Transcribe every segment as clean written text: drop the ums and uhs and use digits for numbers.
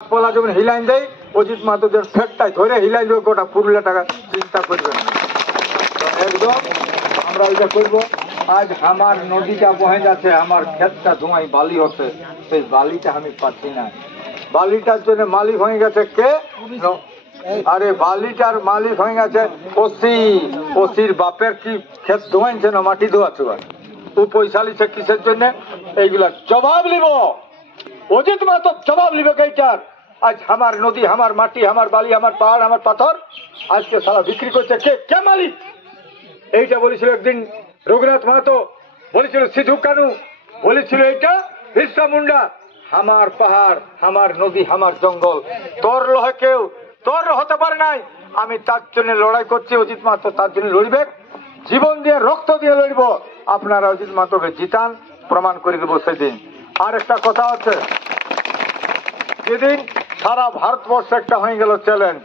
পলা যখন হিলাইন দেয় অজিত মাহাতোদের ফেটটাই ধরে হিলাই দেবে গোটা পুরুলিয়া টাকা চিন্তা করবেন না। একদম আমরা এটা করবো। আজ আমার নদীটা বহে যাচ্ছে, আমার ক্ষেতটা ধোঁয়াই বালি হচ্ছে, সেই বালিটা আমি পাচ্ছি না। বালিটার জন্য মালিক হয়ে গেছে কে? আরে বালিটার মালিক হয়ে গেছে ওসি। ওসির বাপের কি ক্ষেত ধোয়াইছে না মাটি ধোয়াচ্ছে? ও পয়সা লিছে কিসের জন্য? এইগুলা জবাব নিব, অজিত মাহাতো জবাব নিবে এইটার। আজ আমার নদী, আমার মাটি, আমার বালি, আমার পাহাড়, আমার পাথর আজকে সারা বিক্রি করছে কে? কে মালিক? এইটা বলেছিল একদিন রঘুনাথ মাহাতো, বলেছিল সিধু কানু, বলেছিল এইটা বিরসা মুন্ডা। আমার পাহাড়, আমার নদী, আমার জঙ্গল তোর লহে কেউ তোর হতে পারে নাই। আমি তার জন্য লড়াই করছি। অজিত মাহাতো তার জন্য লড়বে, জীবন দিয়ে রক্ত দিয়ে লড়ব। আপনারা অজিত মাহাতোকে জিতান, প্রমাণ করে দেবো সেদিন। আর একটা কথা আছে, যেদিন সারা ভারতবর্ষ একটা হয়ে গেল চ্যালেঞ্জ,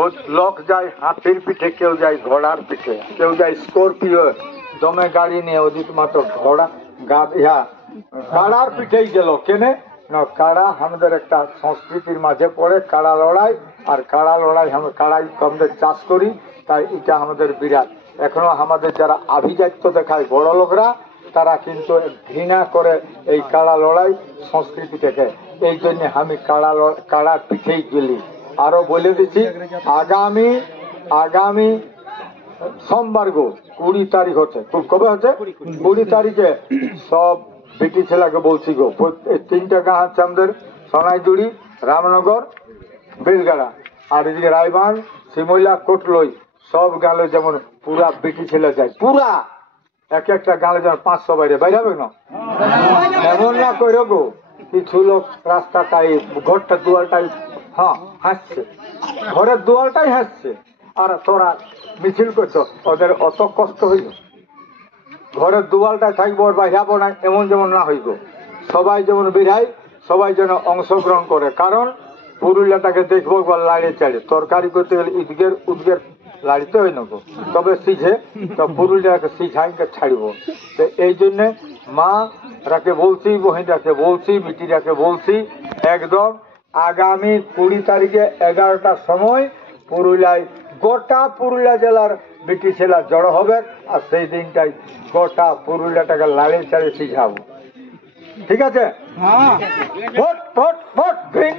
ও লোক যায় হাতির পিঠে, কেউ যায় ঘোড়ার পিঠে, কেউ যায় স্করপিও দমে গাড়ি নিয়ে। অজিত মাহাতো ঘোড়া কাড়ার পিঠেই গেল। কেনে না, কাড়া আমাদের একটা সংস্কৃতির মাঝে পড়ে, কাড়া লড়াই। আর কাড়া লড়াই আমরা কাড়াই আমাদের চাষ করি, তাই এটা আমাদের বিরাট। এখনো আমাদের যারা আভিজাত্য দেখায় বড় লোকরা, তারা কিন্তু ঘৃণা করে এই কাড়া লড়াই সংস্কৃতিটাকে। এই জন্য আমি কাড়ার পিঠেই গেলি। আরো বলে দিচ্ছি, আগামী সোমবার গো 20 তারিখ হচ্ছে, কবে হচ্ছে? 20 তারিখে সব বেটি ছেলেকে বলছি গো, 3টা গাঁ হচ্ছে আমাদের, সোনাইজুড়ি, রামনগর, বেলগাড়া, আর এদিকে রায়বান, শিমলা, কোটলই, সব গালে যেমন পুরা বেটি ছেলে যায়, পুরা এক একটা গালে যেমন 500 বাইরে হবে না, এমন না করে গো। কিছু লোক রাস্তাটাই, ঘরটা দুয়ারটাই হাসছে, ঘরের দুয়ারটাই হাসছে, আর তোরা মিছিল করছো। ওদের অত কষ্ট হইল, ঘরের দুয়ারটাই থাকবো, বাইরাবো না, এমন যেমন না হইব। সবাই যেমন বিড়াই, সবাই যেন অংশগ্রহণ করে। কারণ পুরুলিয়াটাকে দেখবো লাড়িয়ে চাড়িয়ে তরকারি করতে গেলে উদ্গের লাড়িতে হয় না গো, তবে সিঝে তো পুরুলিয়াকে সিঝাইকে ছাড়ব। তো এই জন্যে মা রাকে বলছি, বহিনরাকে বলছি, বিটিরাকে বলছি, একদম আগামী 20 তারিখে 11টার সময় পুরুলিয়ায় গোটা পুরুলিয়া জেলার বিটি ছেলা জড়ো হবে। আর সেই দিনটাই গোটা পুরুলিয়াটাকে লাড়িয়ে চাড়িয়ে সিঝাবো। ঠিক আছে? ভোট ভোট ভোট দিন,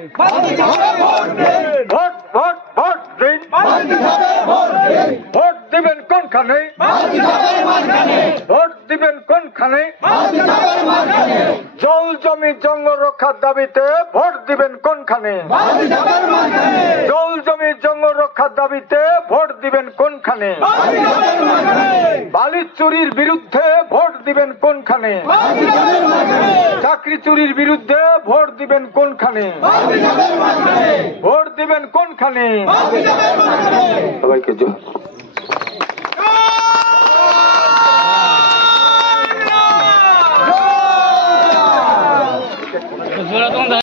ভোট ভোট ভোট দিন, ভোট দিবেন কোনখানে? ভোট দিবেন কোনখানে? জল জমি জঙ্গল রক্ষার দাবিতে ভোট দিবেন কোনখানে? জল জমি জঙ্গল রক্ষার দাবিতে ভোট দিবেন কোনখানে? বালি চুরির বিরুদ্ধে ভোট দিবেন কোনখানে? চাকরি চুরির বিরুদ্ধে ভোট দিবেন কোনখানে? ভোট দিবেন কোনখানে? সবাইকে জয়।